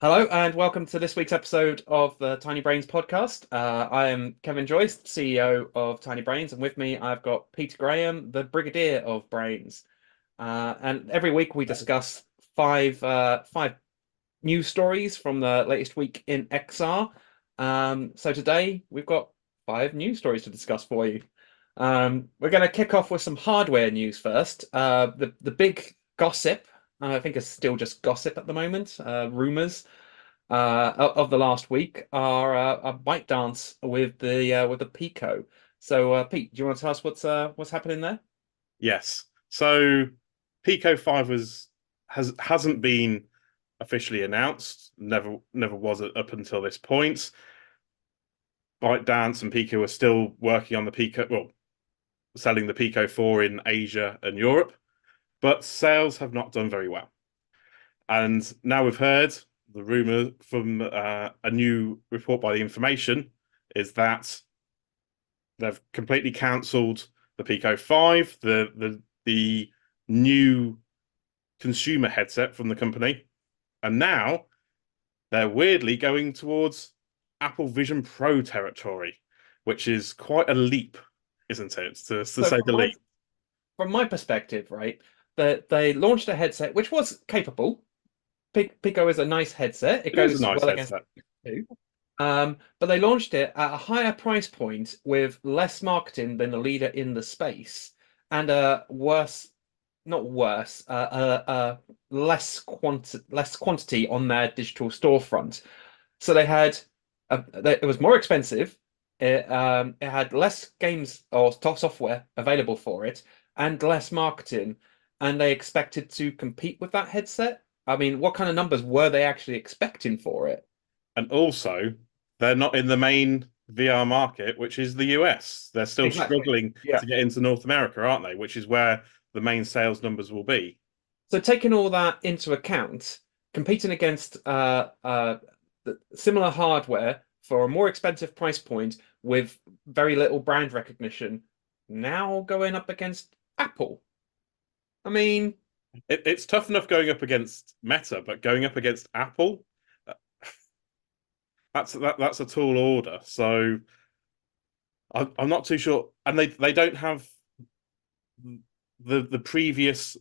Hello and welcome to this week's episode of the Tiny Brains podcast. I am Kevin Joyce, CEO of Tiny Brains, and with me I've got Peter Graham, the Brigadier of Brains. And every week we discuss five news stories from the latest week in XR. So today we've got five news stories to discuss for you. We're going to kick off with some hardware news first. The big gossip, I think it's still just gossip at the moment, rumors of the last week are a bite dance with the Pico. So Pete, do you want to tell us what's happening there? Yes. So PICO 5 hasn't been officially announced. Never was up until this point. ByteDance and PICO are still working on the PICO, well, selling the PICO 4 in Asia and Europe, but sales have not done very well. And now we've heard the rumor from a new report by the Information is that they've completely cancelled the PICO 5, the new consumer headset from the company, and now they're weirdly going towards Apple Vision Pro territory, which is quite a leap, isn't it? To So say the least. from my perspective, right, that they launched a headset which was capable. Pico is a nice headset. It It is a goes nice well against headset. two. But they launched it at a higher price point with less marketing than the leader in the space and a worse, not worse, less quantity on their digital storefront. So it was more expensive. It had less games or software available for it and less marketing, and they expected to compete with that headset. I mean, what kind of numbers were they actually expecting for it? And also, they're not in the main VR market, which is the US. They're still Exactly. struggling Yeah. to get into North America, aren't they? Which is where the main sales numbers will be. So taking all that into account, competing against similar hardware for a more expensive price point with very little brand recognition, now going up against Apple. I mean, It's tough enough going up against Meta, but going up against Apple, uh, that's a tall order. So I'm not too sure, and they don't have the previous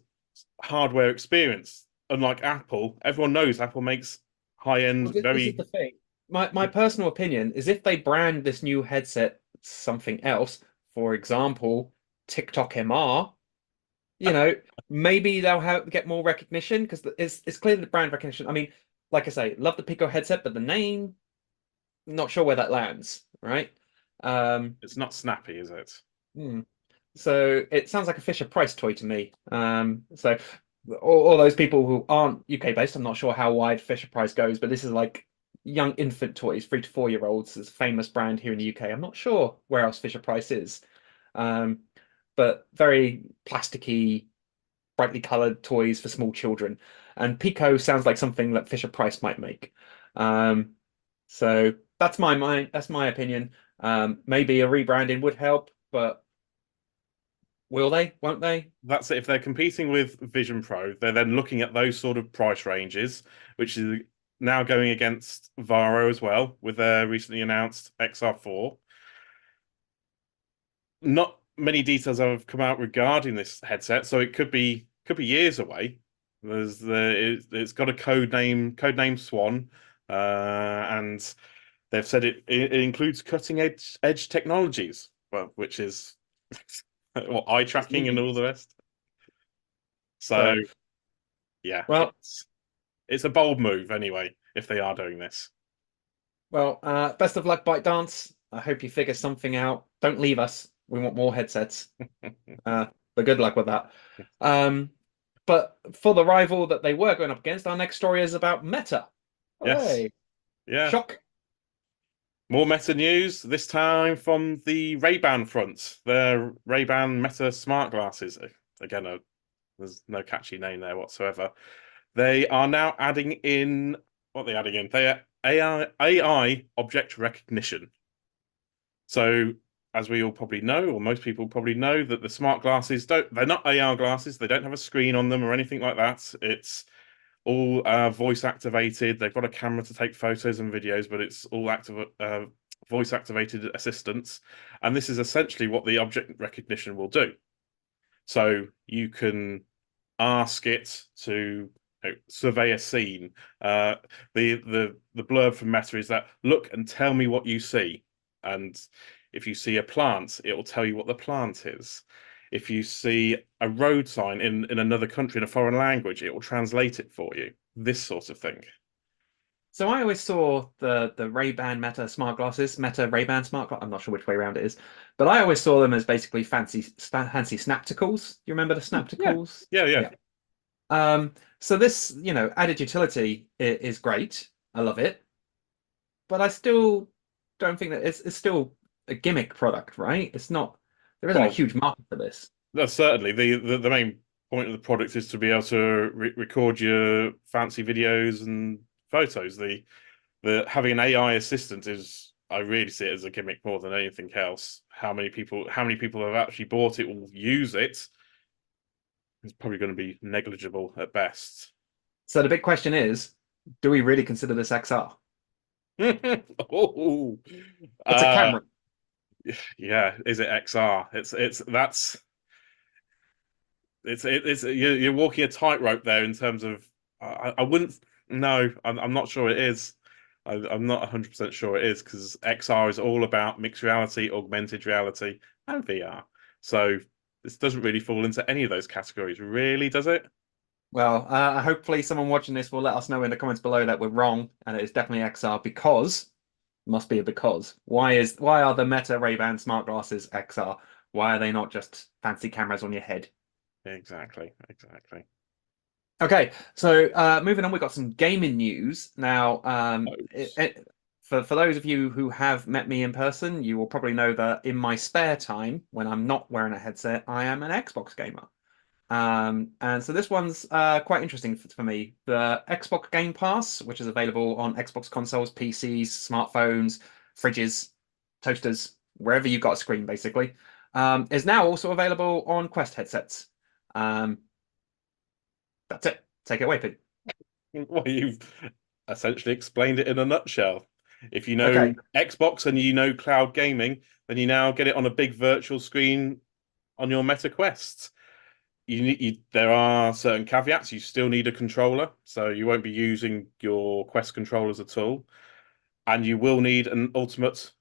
hardware experience. Unlike Apple, everyone knows Apple makes high well, end, this is very. the thing. My personal opinion is if they brand this new headset something else, for example, TikTok MR, you know, maybe they'll get more recognition because it's clearly the brand recognition. I mean, like I say, love the Pico headset, but the name, not sure where that lands, right? Um, It's not snappy, is it? hmm. So it sounds like a Fisher Price toy to me. So all those people who aren't UK based, I'm not sure how wide Fisher Price goes, but this is like young infant toys, 3 to 4 year olds. It's a famous brand here in the UK. I'm not sure where else Fisher Price is. Um, but very plasticky, brightly colored toys for small children. And Pico sounds like something that Fisher Price might make. Um, so that's my opinion. Maybe a rebranding would help, but will they? Won't they? That's it. If they're competing with Vision Pro, they're then looking at those sort of price ranges, which is now going against Varo as well with their recently announced XR4. Not many details have come out regarding this headset, so it could be years away. It's got a code name Swan, and they've said it includes cutting edge technologies, well, which is what, eye It's tracking and all news. the rest. So So, yeah, well, it's a bold move anyway if they are doing this. best of luck, Bite Dance. I hope you figure something out. Don't leave us. We want more headsets. Uh, but good luck with that. Um, but for the rival that they were going up against, our next story is about Meta. Yes, Hey, yeah. shock. More Meta news, this time from the Ray-Ban front. The Ray-Ban Meta smart glasses. Again, there's no catchy name there whatsoever. They are now adding in what are they adding in? They are AI object recognition. So, as we all probably know, or most people probably know, that the smart glasses they're not AR glasses. They don't have a screen on them or anything like that. It's all voice activated. They've got a camera to take photos and videos, but it's all voice activated assistants. And this is essentially what the object recognition will do. So you can ask it to survey a scene. The blurb from Meta is that look and tell me what you see. And if you see a plant, it will tell you what the plant is. If you see a road sign in another country in a foreign language, it will translate it for you. This sort of thing. So I always saw the Ray-Ban Meta smart glasses, Meta Ray-Ban smart glasses. I'm not sure which way around it is, but I always saw them as basically fancy snapticles. You remember the Yeah, snapticles? yeah, yeah. Yeah. So this, added utility is great. I love it, but I still don't think that it's still a gimmick product, right? It's not. There isn't a Well, huge market for this. that's certainly the main point of the product is to be able to record your fancy videos and photos. The having an AI assistant is, I really see it as a gimmick more than anything else. How many people have actually bought it or use it is probably going to be negligible at best. So the big question is, do we really consider this XR? Oh, It's a uh, camera. yeah. Is it XR? It's you're walking a tightrope there in terms of I wouldn't. No, I'm not sure it is. I'm not 100% sure it is, because XR is all about mixed reality, augmented reality, and VR. So this doesn't really fall into any of those categories, really, does it? Well, hopefully someone watching this will let us know in the comments below that we're wrong and it is definitely XR because must be a because. Why are the Meta Ray-Ban smart glasses XR? Why are they not just fancy cameras on your head? Exactly, exactly. Okay, so moving on, we've got some gaming news. Now, Loads. for those of you who have met me in person, you will probably know that in my spare time, when I'm not wearing a headset, I am an Xbox gamer. And so this one's quite interesting for me. The Xbox Game Pass, which is available on Xbox consoles, PCs, smartphones, fridges, toasters, wherever you've got a screen, basically, is now also available on Quest headsets. Um, that's it. Take it away, Pete. Well, you've essentially explained it in a nutshell. If you know Okay. Xbox and you know cloud gaming, then you now get it on a big virtual screen on your Meta Quest. There are certain caveats. You still need a controller, so you won't be using your Quest controllers at all, and you will need an Ultimate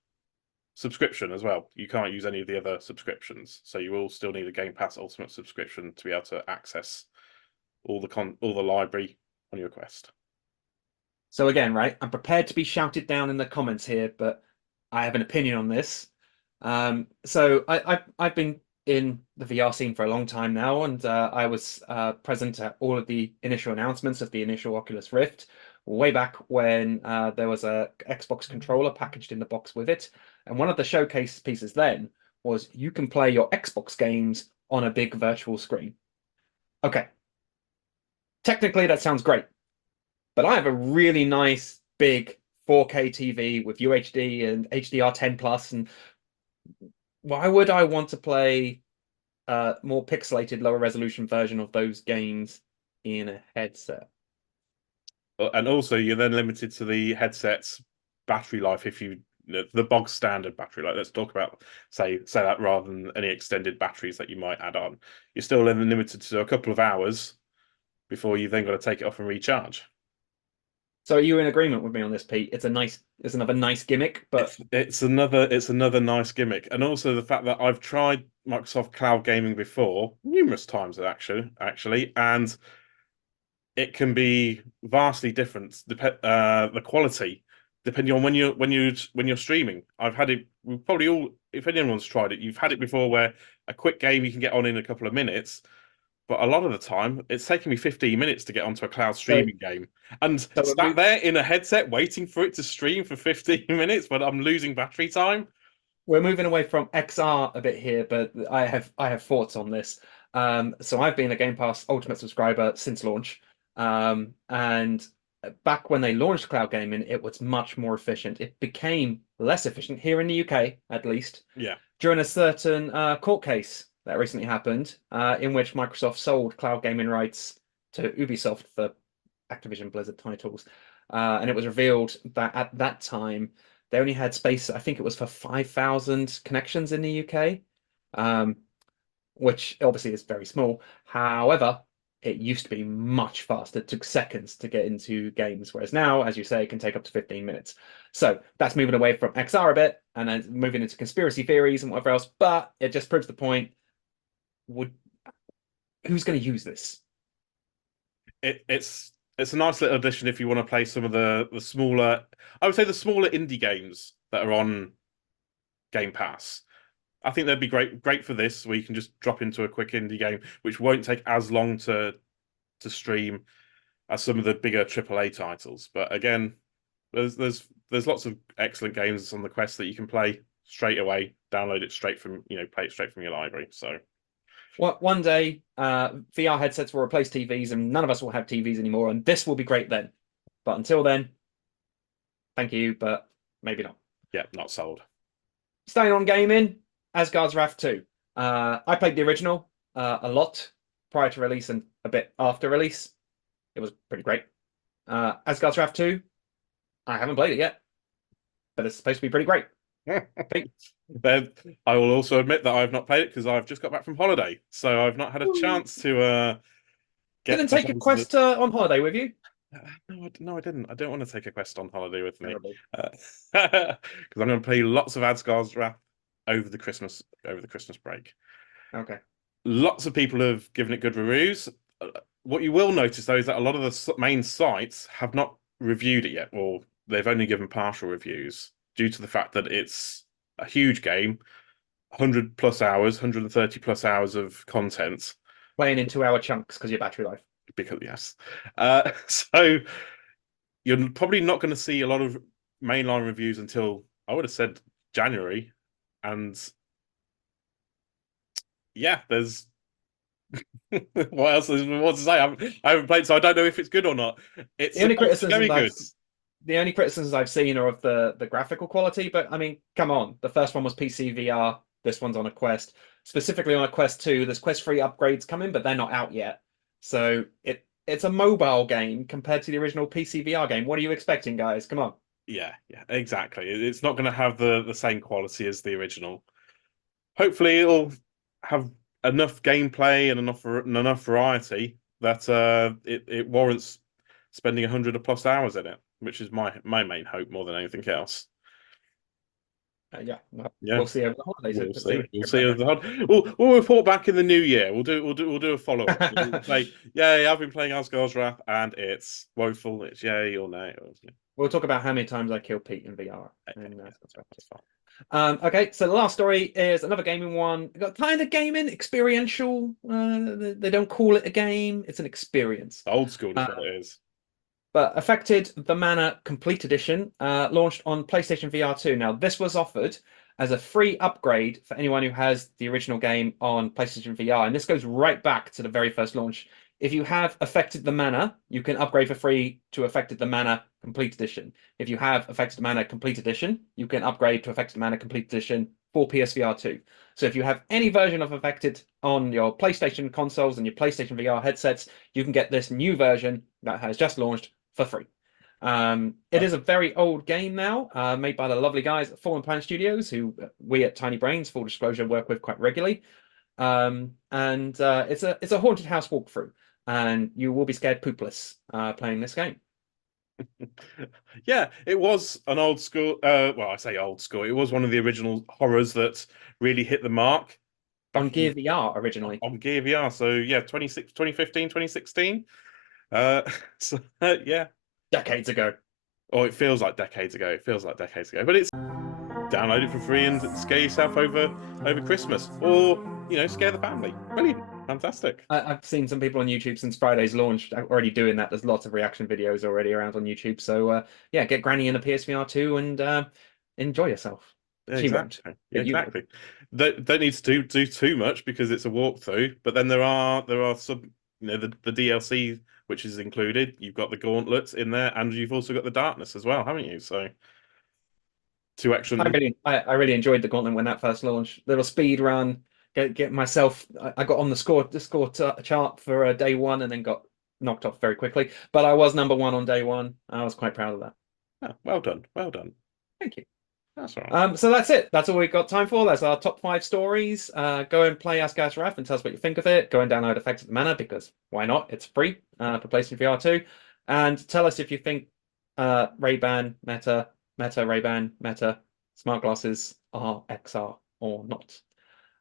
subscription as well. You can't use any of the other subscriptions, so you will still need a Game Pass Ultimate subscription to be able to access all the library on your Quest. So again, right, I'm prepared to be shouted down in the comments here, but I have an opinion on this. So I've been in the VR scene for a long time now, and I was present at all of the initial announcements of the initial Oculus Rift, way back when there was a Xbox controller packaged in the box with it. And one of the showcase pieces then was you can play your Xbox games on a big virtual screen. Okay, technically that sounds great, but I have a really nice big 4K TV with UHD and HDR10 plus, and why would I want to play more pixelated, lower resolution version of those games in a headset? And also, you're then limited to the headset's battery life if the bog standard battery life. Let's talk about say that rather than any extended batteries that you might add on. You're still then limited to a couple of hours before you then got to take it off and recharge. So are you in agreement with me on this, Pete? It's another nice gimmick, but It's another nice gimmick, and also the fact that I've tried Microsoft Cloud Gaming before numerous times actually, and it can be vastly different. The quality, depending on when you're streaming. I've had it. We've probably all, if anyone's tried it, you've had it before, where a quick game you can get on in a couple of minutes, but a lot of the time it's taking me 15 minutes to get onto a cloud so streaming game, and so sat there in a headset waiting for it to stream for 15 minutes, but I'm losing battery time. we're moving away from XR a bit here, but I have thoughts on this. So I've been a Game Pass Ultimate subscriber since launch, and back when they launched cloud gaming, it was much more efficient. It became less efficient here in the UK, at least, Yeah, during a certain court case that recently happened, in which Microsoft sold cloud gaming rights to Ubisoft for Activision Blizzard titles, and it was revealed that at that time they only had space. I think it was for 5,000 connections in the UK, which obviously is very small. However, it used to be much faster. It took seconds to get into games, whereas now, as you say, it can take up to 15 minutes. So that's moving away from XR a bit and then moving into conspiracy theories and whatever else. But it just proves the point. Who's going to use this? It's a nice little addition if you want to play some of the smaller, I would say the smaller indie games that are on Game Pass. I think they'd be great for this, where you can just drop into a quick indie game, which won't take as long to stream as some of the bigger AAA titles. But again, there's lots of excellent games on the Quest that you can play straight away, download it straight from, play it straight from your library. So one day, VR headsets will replace TVs, and none of us will have TVs anymore, and this will be great then. But until then, thank you, but maybe not. Yeah, not sold. Staying on gaming, Asgard's Wrath 2. I played the original a lot prior to release and a bit after release. It was pretty great. Asgard's Wrath 2, I haven't played it yet, but it's supposed to be pretty great. Then I will also admit that I've not played it because I've just got back from holiday, so I've not had a chance to get. Didn't take a quest on holiday with you? No, I didn't. I don't want to take a quest on holiday with me because Terrible. I'm going to play lots of Asgard's Wrath over the Christmas break. Okay. Lots of people have given it good reviews. What you will notice though is that a lot of the main sites have not reviewed it yet, or they've only given partial reviews due to the fact that it's a huge game, 100 plus hours, 130 plus hours of content. Playing in 2-hour chunks because your battery life. Because yes, so you're probably not going to see a lot of mainline reviews until I would have said January, and yeah, there's what else is more to say? I haven't played, so I don't know if it's good or not. It's very good. The only criticisms I've seen are of the graphical quality, but I mean, come on. The first one was PC VR. This one's on a Quest. Specifically on a Quest 2, there's Quest 3 upgrades coming, but they're not out yet. So it's a mobile game compared to the original PC VR game. What are you expecting, guys? Come on. Yeah, exactly. It's not going to have the same quality as the original. Hopefully, it'll have enough gameplay and enough variety that it warrants spending 100 plus hours in it, which is my main hope more than anything else. Yeah, we'll see over the holidays. We'll see over the holidays. We'll report back in the new year. We'll do a follow up. We'll say, yeah, I've been playing Asgard's Wrath and it's woeful. It's yay or nay. We'll talk about how many times I killed Pete in VR. Okay, that's fine. Okay, so the last story is another gaming one. Kind of gaming, experiential. They don't call it a game; it's an experience. Old school is what it is. But Affected the Manor Complete Edition launched on PlayStation VR 2. Now, this was offered as a free upgrade for anyone who has the original game on PlayStation VR, and this goes right back to the very first launch. If you have Affected the Manor, you can upgrade for free to Affected the Manor Complete Edition. If you have Affected the Manor Complete Edition, you can upgrade to Affected the Manor Complete Edition for PSVR 2. So if you have any version of Affected on your PlayStation consoles and your PlayStation VR headsets, you can get this new version that has just launched for free. It is a very old game now, made by the lovely guys at Fallen Planet Studios, who we at Tiny Brains, full disclosure, work with quite regularly. And it's a haunted house walkthrough, and you will be scared poopless playing this game. Yeah, it was an old school. Well, I say old school. It was one of the original horrors that really hit the mark. On Gear VR originally. On Gear VR. So yeah, 2015, 2016. So yeah, decades ago. Oh, it feels like decades ago. But it's download it for free and scare yourself over Christmas, or scare the family. Brilliant, fantastic. I've seen some people on YouTube since Friday's launch already doing that. There's lots of reaction videos already around on YouTube. So yeah, get Granny in a PSVR 2 and enjoy yourself. Exactly. Don't need to do too much because it's a walkthrough. But then there are some the DLC which is included. You've got the gauntlets in there, and you've also got the darkness as well, haven't you? So 2 extra. I really enjoyed the gauntlet when that first launched. Little speed run, get myself. I got on the score chart for day 1, and then got knocked off very quickly. But I was number one on day one. I was quite proud of that. Oh, well done. Well done. Thank you. That's all right. So that's it. That's all we've got time for. That's our top 5 stories. Go and play Asgard's Wrath and tell us what you think of it. Go and download Effects of the Mana because why not? It's free for PlayStation VR 2. And tell us if you think Ray-Ban, Meta, Ray-Ban, Meta, smart glasses are XR or not.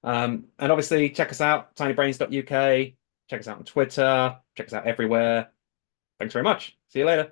And obviously, check us out, tinybrains.uk. Check us out on Twitter. Check us out everywhere. Thanks very much. See you later.